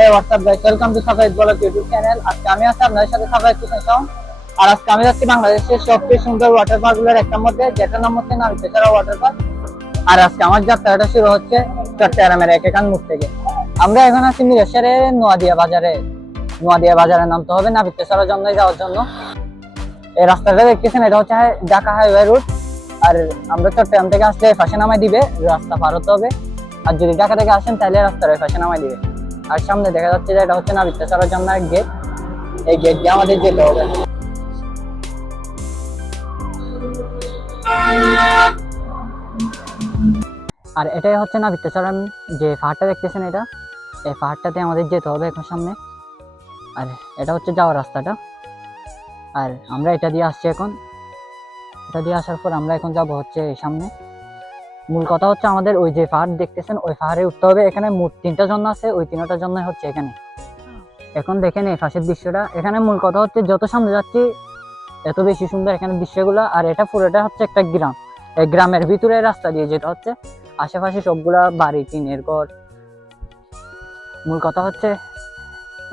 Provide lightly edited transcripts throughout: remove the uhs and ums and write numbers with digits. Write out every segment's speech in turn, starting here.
Hey, what's up guys? Welcome to Safaid Vlog YouTube channel. আজকে আমি আছি আপনাদের সাথে সাফায়েত হোসেন শাওন। আর আজকে আমি যাচ্ছি বাংলাদেশের সবচেয়ে সুন্দর ওয়াটার পার্কগুলোর একটার মধ্যে, যেটার নাম হচ্ছে নাবিতেছড়া ওয়াটার পার্ক। আর আজকে আমার যাত্রাটা শুরু হচ্ছে চট্টগ্রামের একেকান মোড় থেকে। আমরা এখন আছি মিরসরাইয়ের নোয়াদিয়া বাজারে। নোয়াদিয়া বাজারে নামতে হবে নাবিতেছড়া জন্মে যাওয়ার জন্য। এই রাস্তাটা দেখতেছেন, এটা হচ্ছে ঢাকা হাইওয়ে রুট। আর আমরা চট্টগ্রাম থেকে আসলে এই পাশে নামাই দিবে, রাস্তা পার হতে হবে। আর যদি ঢাকা থেকে আসেন তাহলে রাস্তার ওই পাশে নামাই দিবে। আর সামনে দেখা যাচ্ছে যে এটা হচ্ছে নাবিতেছড়া জন্মের গেট। এই গেট দিয়ে আমাদের যেতে হবে। আর এটাই হচ্ছে নাবিতেছড়া যে পাহাড়টা দেখতেছেন, এটা এই পাহাড়টাতে আমাদের যেতে হবে এখন সামনে। আর এটা হচ্ছে যাওয়ার রাস্তাটা। আর আমরা এটা দিয়ে আসছি এখন। এটা দিয়ে আসার পর আমরা এখন যাবো হচ্ছে সামনে। মূল কথা হচ্ছে আমাদের ওই যে পাহাড় দেখতেছেন, ওই পাহাড়ে উঠতে হবে। এখানে মোট 3টা ঝর্ণা আছে, ওই 3টা ঝর্ণা হচ্ছে এখানে। এখন দেখেন এই পাশের দৃশ্যটা। এখানে মূল কথা হচ্ছে যত সামনে যাচ্ছি এত বেশি সুন্দর এখানে দৃশ্যগুলা। আর এটা পুরোটা হচ্ছে একটা গ্রাম। এই গ্রামের ভিতরে রাস্তা দিয়ে যেটা হচ্ছে, আশেপাশে সবগুলা বাড়ি, টিনের ঘর। মূল কথা হচ্ছে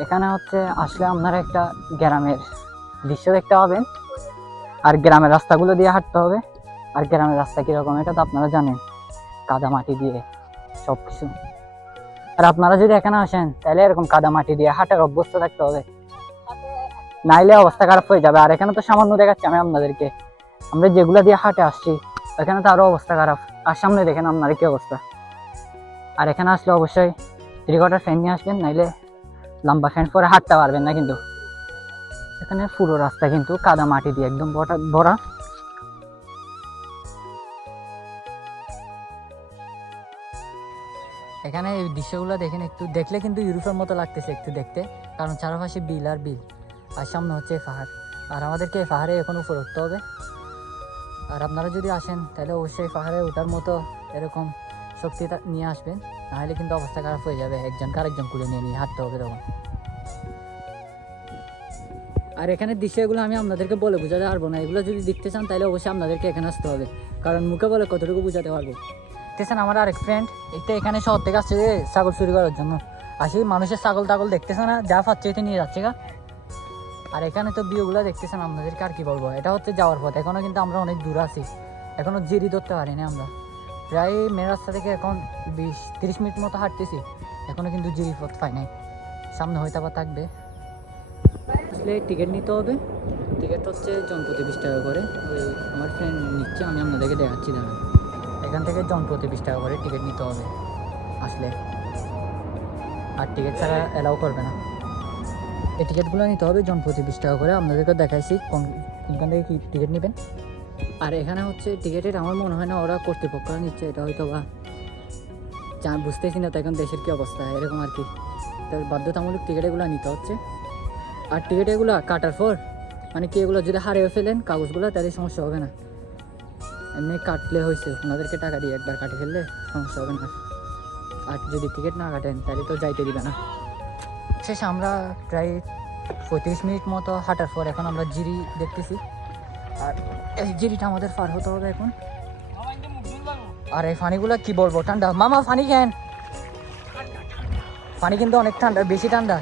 এখানে হচ্ছে আসলে আপনারা একটা গ্রামের দৃশ্য দেখতে পাবেন। আর গ্রামের রাস্তাগুলো দিয়ে হাঁটতে হবে। আর গ্রামের রাস্তা কিরকম এটা তো আপনারা জানেন, কাদা মাটি দিয়ে সবকিছু। আর আপনারা যদি এখানে আসেন তাহলে এরকম কাদা মাটি দিয়ে হাঁটার অভ্যস্ত থাকতে হবে, নাইলে অবস্থা খারাপ হয়ে যাবে। আর এখানে তো সামান্য দেখাচ্ছি আমি আপনাদেরকে, আমরা যেগুলা দিয়ে হাঁটে আসছি এখানে তো আরো অবস্থা খারাপ। আর সামনে দেখেন আপনার কি অবস্থা। আর এখানে আসলে অবশ্যই 3 কোয়ার্টার ফ্যান নিয়ে আসবেন, নাইলে লম্বা ফ্যান পরে হাঁটতে পারবেন না। কিন্তু এখানে পুরো রাস্তা কিন্তু কাদা মাটি দিয়ে একদম ভরা। এখানে এই দৃশ্যগুলো দেখেন, একটু দেখলে কিন্তু ইউরোপের মতো লাগতেছে একটু দেখতে, কারণ চারপাশে বিল আর বিল। আর সামনে হচ্ছে পাহাড়। আর আমাদেরকে এই পাহাড়ে এখন উপরে উঠতে হবে। আর আপনারা যদি আসেন তাহলে অবশ্যই পাহাড়ে ওঠার মতো এরকম শক্তি নিয়ে আসবেন, নাহলে কিন্তু অবস্থা খারাপ হয়ে যাবে। একজনকে আরেকজন কুলে নিয়ে হাঁটতে হবে তখন। আর এখানে দৃশ্যগুলো আমি আপনাদেরকে বলে বোঝাতে পারবো না। এগুলো যদি দেখতে চান তাহলে অবশ্যই আপনাদেরকে এখানে আসতে হবে, কারণ মুখে বলে কতটুকু বোঝাতে পারবো। দেখতেছেন আমার আরেক ফ্রেন্ড এটা এখানে শহর থেকে আসছে যে ছাগল চুরি করার জন্য। আসি মানুষের ছাগল টাগল দেখতেছে না, যা পাচ্ছে এটা নিয়ে যাচ্ছে গা। আর এখানে তো ভিউগুলো দেখতেছেন, আপনাদেরকে আর কি বলবো। এটা হচ্ছে যাওয়ার পথ। এখনো কিন্তু আমরা অনেক দূর আছি, এখনো জিরি ধরতে পারিনি আমরা। প্রায় মেন রাস্তা থেকে এখন 20-30 মিনিট মতো হাঁটতেছি, এখনো কিন্তু জিরি পথ পাই নাই। সামনে হয়তো আবার থাকবে। আসলে টিকিট নিতে হবে। টিকিট হচ্ছে জনপ্রতি 20 টাকা করে। ওই আমার ফ্রেন্ড নিচ্ছে, আমি আপনাদেরকে দেখাচ্ছি দাঁড়ান। এখান থেকে জনপ্রতি 20 টাকা করে টিকিট নিতে হবে আসলে। আর টিকিট ছাড়া অ্যালাউ করবে না। এই টিকিটগুলো নিতে হবে জনপ্রতি 20 টাকা করে। আপনাদেরকে দেখাইছি কোনখান থেকে কী টিকিট নেবেন। আর এখানে হচ্ছে টিকিটের আমার মনে হয় না ওরা কর্তৃপক্ষরা নিচ্ছে, এটা হয়তো বা বুঝতেছি না তো এখন দেশের কী অবস্থা এরকম আর কি। তার বাধ্যতামূলক টিকিট এগুলো নিতে হচ্ছে। আর টিকিট এগুলো কাটার পর মানে কি, এগুলো যদি হারিয়ে ফেলেন কাগজগুলো তাহলে সমস্যা হবে না। এমনি কাটলে হয়েছে, ওনাদেরকে টাকা দিয়ে একবার কাটে ফেললে সমস্যা হবে না। আর যদি টিকিট না কাটেন তাহলে তো যাইতে দিবে না। শেষে আমরা প্রায় 35 মিনিট মতো হাঁটার পর এখন আমরা জিরি দেখতেছি। আর এই জিরিটা আমাদের পার হতে হবে এখন। আর এই পানিগুলো কি বলবো, ঠান্ডা। মামা পানি খেন, পানি কিন্তু অনেক ঠান্ডা, বেশি ঠান্ডা।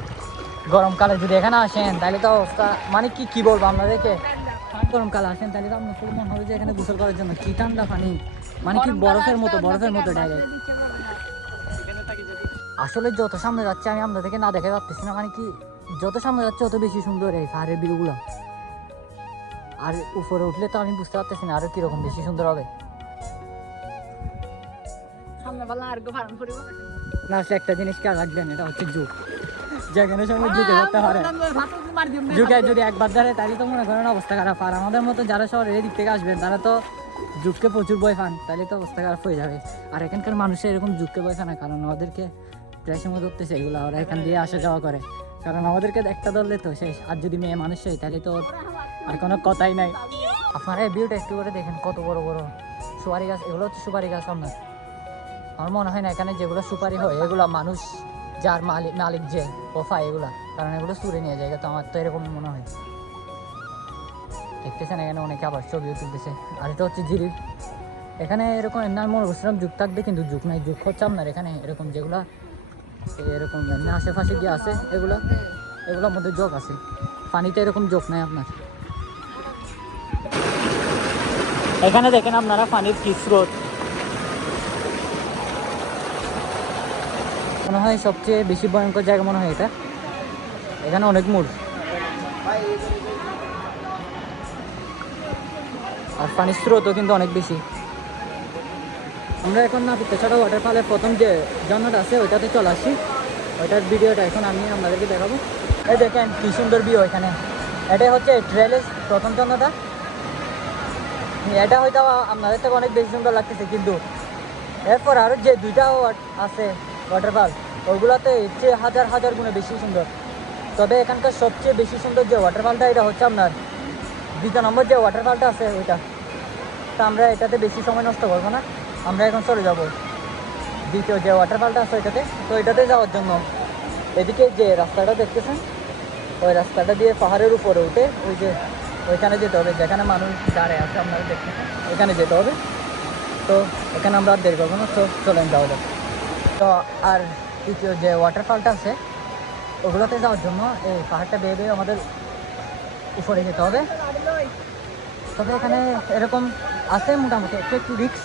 গরমকালে যদি এখানে আসেন তাহলে তো অবস্থা মানে কি বলবো আপনাদেরকে। গরমকালে আসেন তাহলে তো আপনার মনে হবে যে এখানে গোসল করার জন্য। কি ঠান্ডা পানি, মানে কি বরফের মতো ডাইরেক্ট। আসলে যত সামনে যাচ্ছে আমি আপনাদেরকে না দেখে যাচ্ছি না, মানে কি যত সামনে যাচ্ছে তত বেশি সুন্দর এই পাহাড়ের ভিউগুলো। আর উপরে উঠলে তো আমি বুঝতে পারতেছি না আরো কিরকম বেশি সুন্দর হবে। না আসলে একটা জিনিস খেয়াল রাখবেন, এটা হচ্ছে যুগ। যেখানে সময় যুগে করতে পারে, যুগে যদি একবার ধরে তাহলে তো মনে করেন অবস্থা খারাপ। আর আমাদের মতো যারা শহরের দিক থেকে আসবেন তারা তো যুগকে প্রচুর ভয় পান, তাহলে তো অবস্থা খারাপ হয়ে যাবে। আর এখানকার মানুষের এরকম যুগকে ভয় পায় না, কারণ ওদেরকে প্রায় সময় ধরতেছে এগুলো, ওরা এখান দিয়ে আসা যাওয়া করে। কারণ আমাদেরকে একটা ধরলে তো শেষ। আর যদি মেয়ে মানুষ হয় তাহলে তো আর কোনো কথাই নাই। আপনারা এই ভিউটা একটু করে দেখেন, কত বড় বড় সুপারি গাছ। এগুলো হচ্ছে সুপারি গাছ আপনার। আমার মনে হয় না এখানে যেগুলো সুপারি হয় এগুলো মানুষ যার মালিক যে ওফা এগুলা, কারণ এগুলো চুরে নিয়ে যায়। তো আমার তো এরকমই মনে হয়। দেখতেছেন এখানে অনেকে আবার ছবিও তুলতেছে। আর এটা হচ্ছে জিরি। এখানে এরকম এমনি মনে করছিলাম যুগ থাকবে, কিন্তু যুগ নাই। যুগ হচ্ছে আপনার এখানে এরকম যেগুলা এরকম এমনি আশেপাশে গিয়ে আছে এগুলোর মধ্যে জোক আছে, পানিতে এরকম জোক নাই আপনার। এখানে দেখেন আপনারা পানির কি স্রোত, মনে হয় সবচেয়ে বেশি ভয়ঙ্কর জায়গা মনে হয় এটা। এখানে অনেক মোড় আর পানির স্রোতও কিন্তু অনেক বেশি। আমরা এখন নাপিতছড়া ওয়াটারফলের প্রথম যে ঝর্ণাটা আছে ওইটাতে চলে আসি, ওইটার ভিডিওটা এখন আমি আপনাদেরকে দেখাবো। এই দেখেন কি সুন্দর ভিউ এখানে। এটাই হচ্ছে ট্রেলের প্রথম ঝর্ণাটা। এটা হয়তো আপনাদের থেকে অনেক বেশি সুন্দর লাগতেছে, কিন্তু এরপর আরও যে দুইটা আছে ওয়াটারফল ওইগুলোতে হচ্ছে হাজার হাজার গুণে বেশি সুন্দর। তবে এখানকার সবচেয়ে বেশি সুন্দর যে ওয়াটারফলটা এটা হচ্ছে আপনার 2 নম্বর যে ওয়াটারফলটা আছে ওইটা। তা আমরা এটাতে বেশি সময় নষ্ট করবো না, আমরা এখন চলে যাব দ্বিতীয় যে ওয়াটারফলটা আছে ওইটাতে। তো এটাতে যাওয়ার জন্য এদিকে যে রাস্তাটা দেখতেছেন ওই রাস্তাটা দিয়ে পাহাড়ের উপরে উঠে ওই যে ওইখানে যেতে হবে, যেখানে মানুষ দাঁড়ায় আছে আপনারা দেখতেছেন, এখানে যেতে হবে। তো এখানে আমরা আর দেরি করবো না, তো চলেন যাওয়া যাবে। তো আর তৃতীয় যে ওয়াটারফলটা আছে ওগুলোতে যাওয়ার জন্য এই পাহাড়টা বেয়ে বেয়ে আমাদের উপরে যেতে হবে। তবে এখানে এরকম আছে মোটামুটি একটু রিস্ক,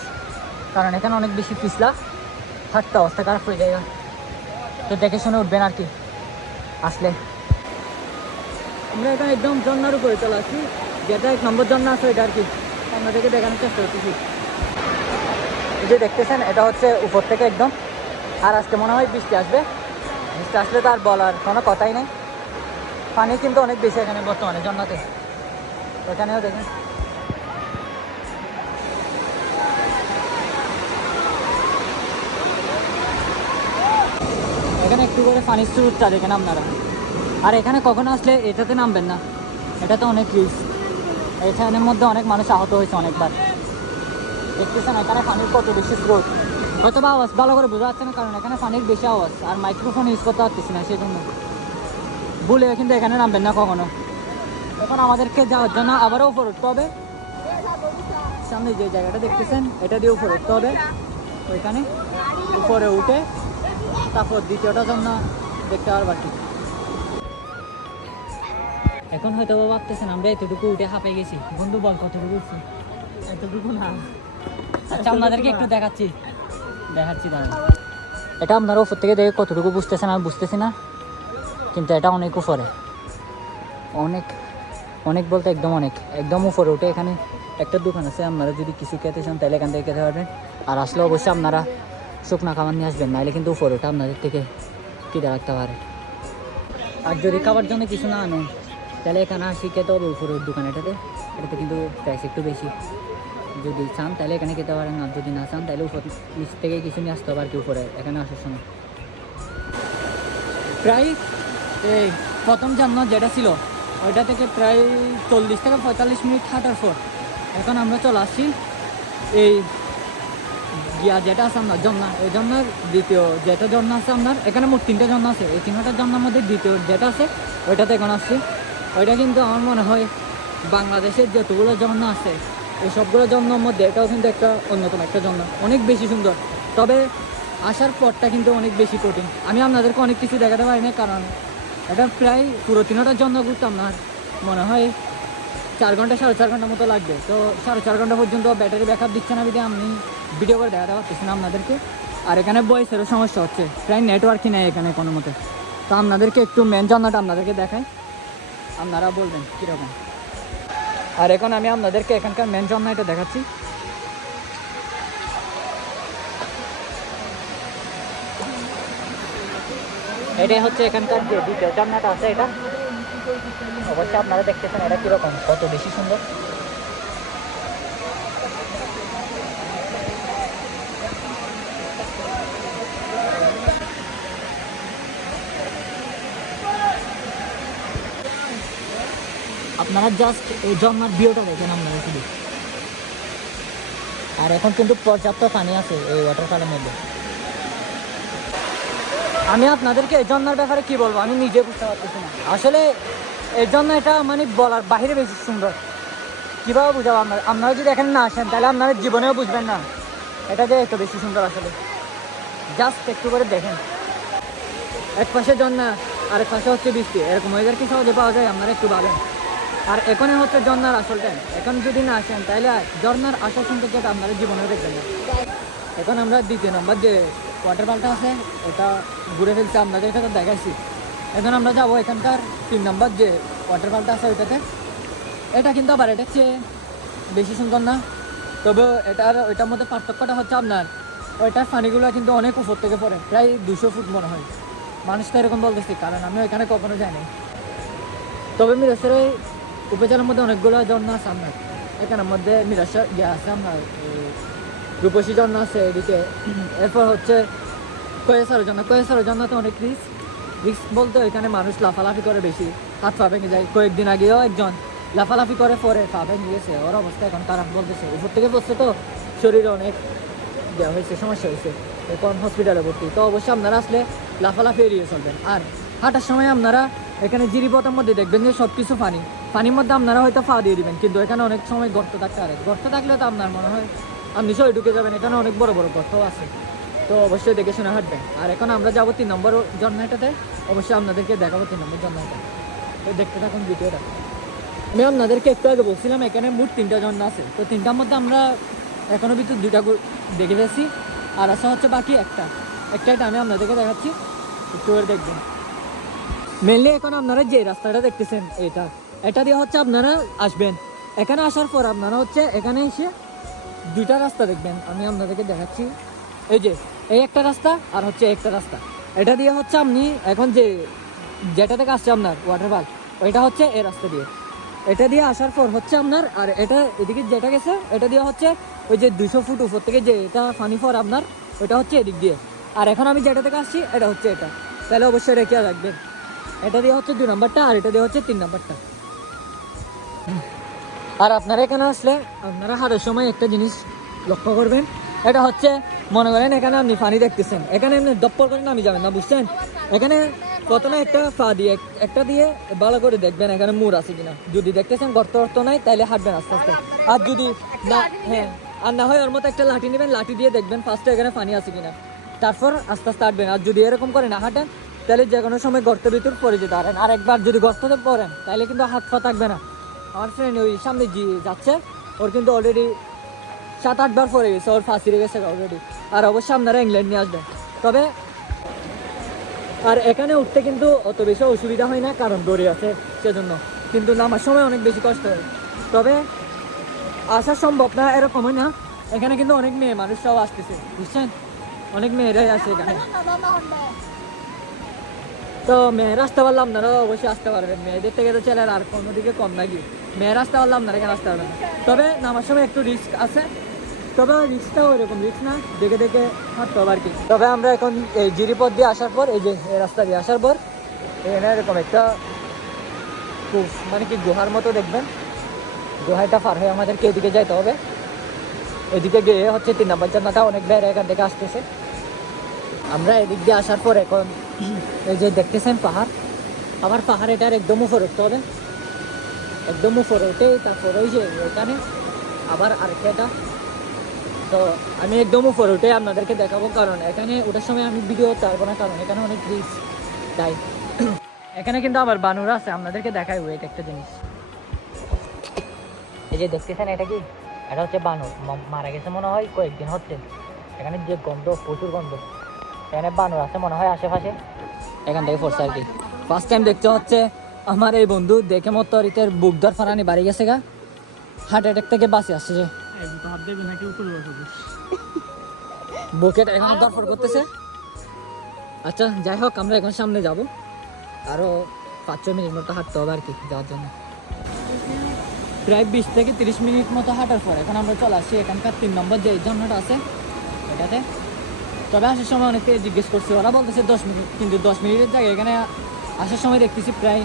কারণ এখানে অনেক বেশি পিছলা, হাঁটতে অবস্থা খারাপ হয়ে যায়। তো দেখে শুনে উঠবেন আর কি আসলে। আমরা এখানে একদম ঝর্নার উপরে চলে আসছি, যেটা 1 নম্বর ঝর্ণা আছে এটা আর কি আপনাদেরকে দেখানোর চেষ্টা করতেছি। এই যে দেখতেছেন এটা হচ্ছে উপর থেকে একদম। আর আজকে মনে হয় বৃষ্টি আসবে, বৃষ্টি আসলে তো আর বলার কোনো কথাই নেই। পানি কিন্তু অনেক বেশি এখানে বর্তমানে ঝর্ণাতে, এখানেও দেখেন। এখানে একটু করে পানির স্রোতটা দেখেন আপনারা। আর এখানে কখনো আসলে এটাতে নামবেন না, এটা তো অনেক রিস্ক। এখানের মধ্যে অনেক মানুষ আহত হয়েছে অনেকবার। দেখতেছেন এখানে পানির কত বেশি স্রোত, হয়তো বা আওয়াজ ভালো করে বোঝা যাচ্ছে না কারণ এখানে পানির বেশি আওয়াজ, আর মাইক্রোফোন ইউজ করতে পারতেছি না, সেই জন্য বলে কিন্তু এখানে নামবেন না কখনো। এখন আমাদেরকে যাওয়ার জন্য আবারও উপরে উঠতে হবে। সামনে যে জায়গাটা দেখতেছেন এটা দিয়ে উপরে উঠতে হবে, ওইখানে উপরে উঠে তারপর দ্বিতীয়টা জন্য দেখতে পারবার কি। এখন হয়তো ভাবতেছেন আমরা এতটুকু উঠে হাঁপে গেছি। বন্ধু বল কতটুকু উঠছি? এতটুকু না। আচ্ছা আপনাদেরকে একটু দেখাচ্ছি দাঁড়ান। এটা আপনারা উপর থেকে দেখে কতটুকু বুঝতেছেন আর বুঝতেছি না, কিন্তু এটা অনেক উপরে, অনেক অনেক বলতে একদম উপরে উঠে এখানে একটা দোকান আছে। আপনারা যদি কিছু খেতে চান তাহলে এখান থেকে খেতে পারবেন। আর আসলে অবশ্যই আপনারা শুকনা খাবার নিয়ে আসবেন, নাহলে কিন্তু উপরে ওঠে আপনাদের থেকে খিদে রাখতে পারে। আর যদি খাবার জন্য কিছু না আনেন তাহলে এখানে আসি খেতে হবে উপরের দোকান। এটাতে কিন্তু প্রাইস একটু বেশি। যদি চান তাহলে এখানে খেতে পারেন, আর যদি না চান তাহলে উপর নিচ থেকে কিছু নিয়ে আসতে হবে আর কি উপরে এখানে আসার সময়। প্রায় এই প্রথম জান্নাত যেটা ছিল ওইটা থেকে প্রায় 40 থেকে 45 মিনিট হাঁটার পর এখন আমরা চলে আসছি এই যেটা আছে আপনার ঝর্ণা, ওই ঝর্ণার দ্বিতীয় যেটা ঝর্ণা আছে আপনার। এখানে মোট 3টা ঝর্ণা আছে, এই 3টা ঝর্ণার মধ্যে দ্বিতীয় যেটা আছে ওইটাতে এখন আসছি। ওইটা কিন্তু আমার মনে হয় বাংলাদেশের যতগুলো ঝর্ণা আছে এই সবগুলো ঝর্ণার মধ্যে এটাও কিন্তু একটা অন্যতম একটা ঝর্ণা, অনেক বেশি সুন্দর। তবে আসার পরটা কিন্তু অনেক বেশি কঠিন। আমি আপনাদেরকে অনেক কিছু দেখাতে পারি না, কারণ এটা প্রায় পুরো 3টা ঝর্ণা ঘুরতে আপনার মনে হয় 4 ঘন্টা 4.5 ঘন্টা মতো লাগবে। তো 4.5 ঘন্টা পর্যন্ত ব্যাটারি ব্যাকআপ দিচ্ছে না, বিধে আমি ভিডিও করে দেখাতে পারতেছি না আপনাদেরকে। আর এখানে ভয়েসেরও সমস্যা হচ্ছে, প্রায় নেটওয়ার্কই নেই এখানে কোনো মতে। তো আপনাদেরকে একটু মেন ঝর্ণাটা আপনাদেরকে দেখাই, আপনারা বলবেন কীরকম। আর এখন আমি আপনাদেরকে এখানকার মেন ঝর্ণা এটা দেখাচ্ছি। এটাই হচ্ছে এখানকার যে দ্বিতীয় ঝর্ণাটা আছে, এটা অবশ্যই আপনারা দেখতেছেন এটা কীরকম, কত বেশি সুন্দর। আপনারা জাস্ট এই ঝর্ণার ভিউটা দেখেন আপনারা শুধু। আর এখন কিন্তু পর্যাপ্ত পানি আছে এই ওয়াটারফলের মধ্যে। আমি আপনাদেরকে এই ঝর্ণার ব্যাপারে কি বলবো আমি নিজে বুঝতে পারতেছি না আসলে। এর জন্য এটা মানে বলার বাহিরে বেশি সুন্দর। কীভাবে বুঝাবো আপনারা যদি এখানে না আসেন তাহলে আপনারা জীবনেও বুঝবেন না এটা যে এত বেশি সুন্দর আসলে। জাস্ট একটু করে দেখেন। এক পাশে ঝর্ণা আরেক পাশে হচ্ছে বৃষ্টি, এরকম ওয়েদার কি সহজে পাওয়া যায় আপনারা একটু ভাবেন। আর এখনই হচ্ছে ঝর্ণার আসল টাইম, এখন যদি না আসেন তাহলে ঝর্ণার আসল সৌন্দর্যটা আপনারা জীবনে দেখবেন না। এখন আমরা দ্বিতীয় নম্বর যে ওয়াটার পার্কটা আছে ওটা ঘুরে ফেলছি, আপনাদের এটা তো দেখাইছি। এখন আমরা যাবো এখানকার 3 নম্বর যে ওয়াটার পার্কটা আছে ওইটাতে। এটা কিন্তু আবার এটা চেয়ে বেশি সুন্দর না, তবে ওইটার মধ্যে পার্থক্যটা হচ্ছে আপনার ওইটার পানিগুলো কিন্তু অনেক উপর থেকে পড়ে, প্রায় 200 ফুট মনে হয়। মানুষ তো এরকম বলতেছি, কারণ আমি ওইখানে কখনো যাইনি। তবে মিরাসের ওই উপজেলার মধ্যে অনেকগুলো ঝর্ণা আছে আপনার, এখানের মধ্যে মিরাসের ইয়ে আছে আপনার রূপসী ঝর্ণা আছে এদিকে। এরপর হচ্ছে কয়েসারো ঝর্ণা তো অনেক রিস্ক বলতে এখানে মানুষ লাফালাফি করে বেশি, হাত পা ভেঙে যায়। কয়েকদিন আগেও একজন লাফালাফি করে পরে পা ভেঙে গেছে, ওর অবস্থা এখন খারাপ বলতেছে, উপর থেকে বসছে তো শরীরে অনেক দেওয়া হয়েছে, সমস্যা হয়েছে, এখন হসপিটালে ভর্তি। তো অবশ্যই আপনারা আসলে লাফালাফি এড়িয়ে চলবেন। আর হাঁটার সময় আপনারা এখানে জিরিপথের মধ্যে দেখবেন যে সব কিছু পানির মধ্যে আপনারা হয়তো পা দিয়ে দিবেন, কিন্তু এখানে অনেক সময় গর্ত থাকতে পারে, গর্ত থাকলে তো আপনার মনে হয় আপনি সবাই ঢুকে যাবেন, এখানে অনেক বড় বড় গর্ত আছে। তো অবশ্যই দেখে শুনে হাঁটবেন। আর এখন আমরা যাবো 3 নম্বর ঝর্ণাটাতে, অবশ্যই আপনাদেরকে দেখাবো 3 নম্বর ঝর্ণাটা। তো দেখতে থাকুন ভিডিওটা। আমি আপনাদেরকে একটু আগে বলছিলাম এখানে মোট 3টা ঝর্ণা আছে, তো 3টার মধ্যে আমরা এখনো ভিতর 2টা দেখে ফেলছি, আর আসা হচ্ছে বাকি একটা আমি আপনাদেরকে দেখাচ্ছি, একটু করে দেখবেন। মেনলি এখন আপনারা যে রাস্তাটা দেখতেছেন এটা দিয়ে হচ্ছে আপনারা আসবেন। এখানে আসার পর আপনারা হচ্ছে এখানে এসে 2টা রাস্তা দেখবেন, আমি আপনাদেরকে দেখাচ্ছি। এই যে এই একটা রাস্তা আর হচ্ছে একটা রাস্তা, এটা দিয়ে হচ্ছে আপনি এখন যেটা থেকে আসছে আপনার ওয়াটার পার্ক, ওইটা হচ্ছে এই রাস্তা দিয়ে। এটা দিয়ে আসার পর হচ্ছে আপনার, আর এটা এদিকে যেটা গেছে এটা দিয়ে হচ্ছে ওই যে 200 ফুট উপর থেকে যে এটা পানি ফর আপনার, ওইটা হচ্ছে এদিক দিয়ে। আর এখন আমি যেটা থেকে আসছি এটা হচ্ছে এটা, তাহলে অবশ্যই রেখে রাখবেন। এটা দিয়ে হচ্ছে 2 নম্বরটা আর এটা দিয়ে হচ্ছে 3 নম্বরটা। আর আপনারা এখানে আসলে আপনারা হাঁটার সময় একটা জিনিস লক্ষ্য করবেন, এটা হচ্ছে মনে করেন এখানে আপনি পানি দেখতেছেন, এখানে এমনি দপ্পর করে নামি যাবেন না, বুঝছেন? এখানে প্রথমে একটা দিয়ে ভালো করে দেখবেন এখানে মুড় আছে কিনা, যদি দেখতেছেন গর্ত নাই তাহলে হাঁটবেন আস্তে আস্তে। আর যদি না, হ্যাঁ, আর না হয় ওর মতো একটা লাঠি নেবেন, লাঠি দিয়ে দেখবেন ফার্স্টে এখানে পানি আছে কিনা, তারপর আস্তে আস্তে হাঁটবেন। আর যদি এরকম করে না হাঁটেন তাহলে যে কোনো সময় গর্তের ভিতর পড়ে যেতে পারেন। আর একবার যদি গর্ততে পড়েন তাহলে কিন্তু হাত পা থাকবে না। আমার ফ্রেন্ড ওই সামনে যাচ্ছে, ওর কিন্তু অলরেডি 7-8 বার পড়ে গেছে, ওর ফাঁসি গেছে অলরেডি। আর অবশ্যই আপনারা ইংল্যান্ড নিয়ে আসবেন। তবে আর এখানে উঠতে কিন্তু অত বেশি অসুবিধা হয় না, কারণ দড়ি আছে সেজন্য, কিন্তু নামার সময় অনেক বেশি কষ্ট হয়। তবে আসা সম্ভব না এরকম হয় না, এখানে কিন্তু অনেক মেয়ে মানুষরাও আসতেছে, বুঝছেন? অনেক মেয়েরাই আসে এখানে। তো মেয়েরা আসতে পারলে আপনারা অবশ্যই আসতে পারবেন, মেয়েদের থেকে তো ছেলেরা আর কোনো দিকে কম নাকি, মেয়েরা আসতে পারলে আপনারা এখানে আসতে পারবেন। তবে নামার সময় একটু রিস্ক আছে, তবে রিস্কটাও ওইরকম রিস্ক না, দেখে দেখে হাঁটতে হবে আর কি। তবে আমরা এখন এই জিরিপথ দিয়ে আসার পর, এই যে এই রাস্তা দিয়ে আসার পর এখানে এরকম একটা মানে কি গুহার মতো দেখবেন, গুহাটা পার হয়ে আমাদেরকে এদিকে যাইতে হবে। এদিকে গিয়ে হচ্ছে 3 নম্বর ঝর্ণাটা অনেক বেড়ে এখান থেকে আসতেছে। আমরা এদিক দিয়ে আসার পর এখন এই যে দেখতেছেন পাহাড়, আবার পাহাড় এটার একদম উপরে উঠতে হবে, একদম উপরে উঠে তারপর ওই যে এখানে আবার আরেকটা। তো আমি একদম উপরে উঠে আপনাদেরকে দেখাবো, কারণ এখানে ওঠার সময় আমি ভিডিও করতে পারবো না, কারণ এখানে অনেক রিস্ক। তাই এখানে কিন্তু আবার বানর আছে, আপনাদেরকে দেখাই ওইটা একটা জিনিস। এই যে দেখতেছেন এটা কি, এটা হচ্ছে বানর, মারা গেছে মনে হয় কয়েকদিন হচ্ছে। এখানে যে গন্ধ, প্রচুর গন্ধ, এখানে বানর আছে মনে হয় আশেপাশে, এখান থেকে পড়ছে আর কি। ফার্স্ট টাইম দেখতে হচ্ছে আমার এই বন্ধু, দেখে মতো রিতের বুক ধর ফারানি বাড়ি গেছে গা, হার্ট অ্যাটাক থেকে বাঁচে আসছে যে বুকেট এখন দরফর করতেছে। আচ্ছা যাই হোক, আমরা এখন সামনে যাব, আরো 5-6 মিনিট মতো হাঁটতে হবে আর কি যাওয়ার জন্য। প্রায় 20 থেকে 30 মিনিট মতো হাঁটার পর এখন আমরা চলে আসছি এখানকার 3 নম্বর যে ঝর্ণাটা আছে এটাতে। তবে আসার সময় অনেকে জিজ্ঞেস করছে, ওরা বলতেছে 10 মিনিট, কিন্তু 10 মিনিটের জায়গায় এখানে আসার সময় দেখতেছি প্রায়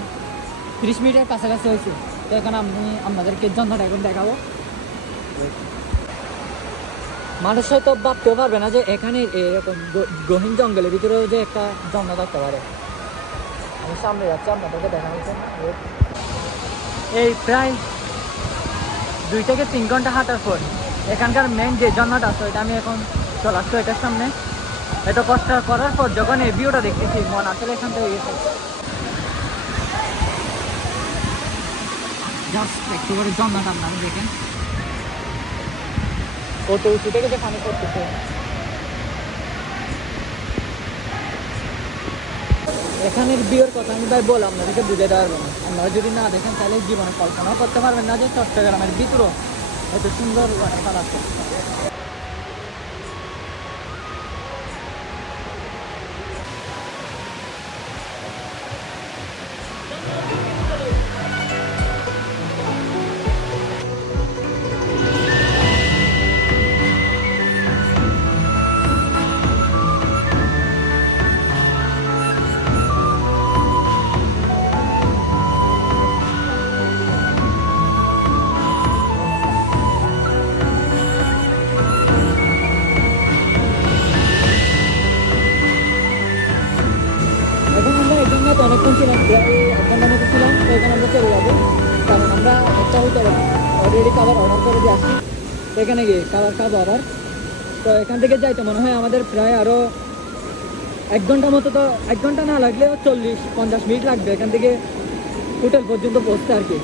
30 মিনিটের কাছাকাছি হয়েছে। তো এখন আমি আপনাদেরকে ঝর্ণাটা এখন দেখাবো। মানুষ হয়তো ভাবতেও পারবে না যে এখানে এরকম গহীন জঙ্গলের ভিতরেও যে একটা ঝর্ণা থাকতে পারে। আমি সামনে যাচ্ছি, আপনাদেরকে দেখা হচ্ছে। এই প্রায় 2 থেকে 3 ঘন্টা হাঁটার পর এখানকার মেন যে ঝর্ণাটা আছে ওইটা আমি এখন চলে আসছি এটার সামনে। এত কষ্ট করার পর যখন এই ভিউটা দেখতেছি মন আসলে এখান থেকে গেছে জাস্ট একটু করে জন্নাটা আপনারা দেখেন কত উঁচু থেকে যে পানি পড়তেছে। এখানের ভিউর কথা আমি ভাই বলে আপনাদেরকে বুঝে দেওয়া পারবো না। আপনারা যদি না দেখেন তাহলে জীবনে কল্পনাও করতে পারবেন না যে চট্টগ্রামের ভিতরেও এত সুন্দর ওয়াটারফল আছে। এখন আমরা এখানে তো অনেকক্ষণ ছিলাম, প্রায় 1 ঘন্টার মতো ছিলাম। তো এখানে আমরা চলে যাবো, কারণ আমরা একটা হোটেল অলরেডি খাবার অর্ডার করে দিয়ে আসছি। তো এখানে গিয়ে খাবার খাবো আবার। তো এখান থেকে যাইতে মনে হয় আমাদের প্রায় আরও 1 ঘন্টার মতো, তো 1 ঘন্টা না লাগলেও 40-50 মিনিট লাগবে এখান থেকে হোটেল পর্যন্ত পৌঁছতে আর কি।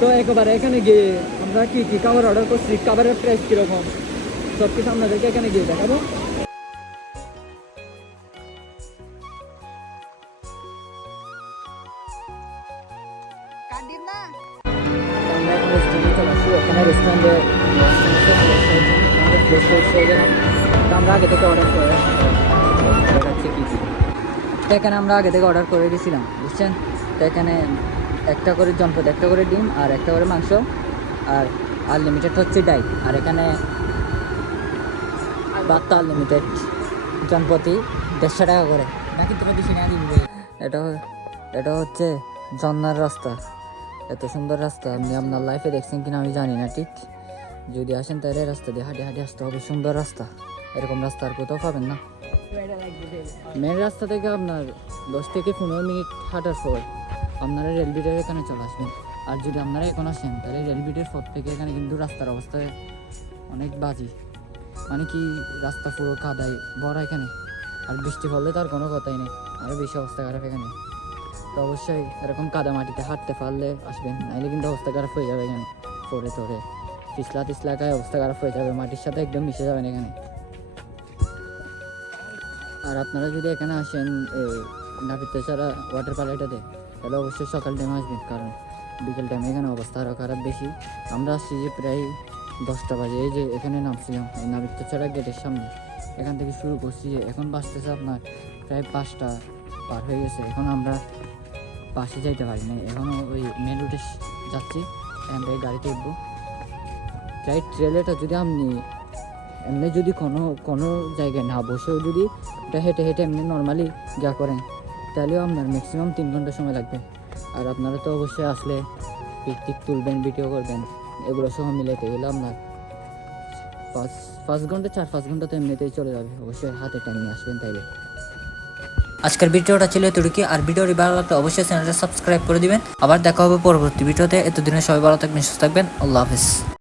তো একবারে এখানে গিয়ে আমরা কী কী খাবার অর্ডার করছি, খাবারের প্রাইস কীরকম, সব কিছু আপনাদেরকে এখানে গিয়ে দেখাবো। আমরা এখন রেস্টুরেন্টে চলে আসছি। এখানে রেস্টুরেন্টে আমরা আগে থেকে অর্ডার করে দেখাচ্ছি কী কী। তো এখানে আমরা আগে থেকে অর্ডার করে দিয়েছিলাম, বুঝছেন। তো এখানে একটা করে জনপদ, একটা করে ডিম আর একটা করে মাংস, আর আনলিমিটেড হচ্ছে ডাই। আর এখানে ভাত আনলিমিটেড জনপতি 150 টাকা করে, নাকি তোমার বেশি না দিবি। এটা হচ্ছে ঝর্ণার রাস্তা। এত সুন্দর রাস্তা আপনি আপনার লাইফে দেখছেন কিনা আমি জানি না ঠিক। যদি আসেন তাহলে রাস্তা দিয়ে হাঁটে হাঁটে আসতে হবে। সুন্দর রাস্তা, এরকম রাস্তা আর কোথাও পাবেন না। মেন রাস্তা থেকে আপনার 10 থেকে 15 মিনিট হাঁটার পর আপনারা রেলবিটের এখানে চলে আসবেন। আর যদি আপনারা এখন আসেন তাহলে রেলবিটের পর থেকে এখানে কিন্তু রাস্তার অবস্থা অনেক বাজে, মানে কি রাস্তা পুরো কাদায় ভরা এখানে। আর বৃষ্টি পড়লে তার কোনো কথাই নেই, আরও বেশি অবস্থা খারাপ এখানে। তো অবশ্যই এরকম কাদা মাটিতে হাঁটতে পারলে আসবেন, নাইলে কিন্তু অবস্থা খারাপ হয়ে যাবে এখানে। পরে তোরে পিছলা খায় অবস্থা খারাপ হয়ে যাবে, মাটির সাথে একদম মিশে যাবেন এখানে। আর আপনারা যদি এখানে আসেন এই নাপিতছড়া ওয়াটার পার্কটাতে, তাহলে অবশ্যই সকাল টাইমে আসবেন, কারণ বিকেল টাইমে এখানে অবস্থা আরও খারাপ বেশি। আমরা আসছি যে প্রায় 10টা বাজে, এই যে এখানে নামছিলাম এই নাপিতছড়া গেটের সামনে, এখান থেকে শুরু করছি। এখন বাঁচতেছে আপনার প্রায় 5টা পার হয়ে গেছে। এখন আমরা পাশে যাইতে পারি না, এখনও ওই মেন রুটে যাচ্ছি। এখান থেকে গাড়িতে উঠবো। রাইট রেলেটা যদি আপনি এমনি যদি কোনো জায়গায় না বসেও যদি এটা হেঁটে হেঁটে এমনি নর্মালি যা করেন, তাহলেও আপনার ম্যাক্সিমাম 3 ঘন্টা সময় লাগবে। আর আপনারা তো অবশ্যই আসলে পিকটিক তুলবেন, ভিডিও করবেন, এগুলো সহ মিলাইতে গেলে আপনার 5 ঘন্টা 4-5 ঘন্টা তো এমনিতেই চলে যাবে। অবশ্যই হাতে টাইম নিয়ে আসবেন তাইলে। আজকের ভিডিওটা ছিল এতটুকু। আর ভিডিওটি ভালো লাগলে অবশ্যই চ্যানেলটা সাবস্ক্রাইব করে দিবেন। আবার দেখা হবে পরবর্তী ভিডিওতে। এতদিনে সবাই ভালো থাকবেন, সুস্থ থাকবেন। আল্লাহ হাফেজ।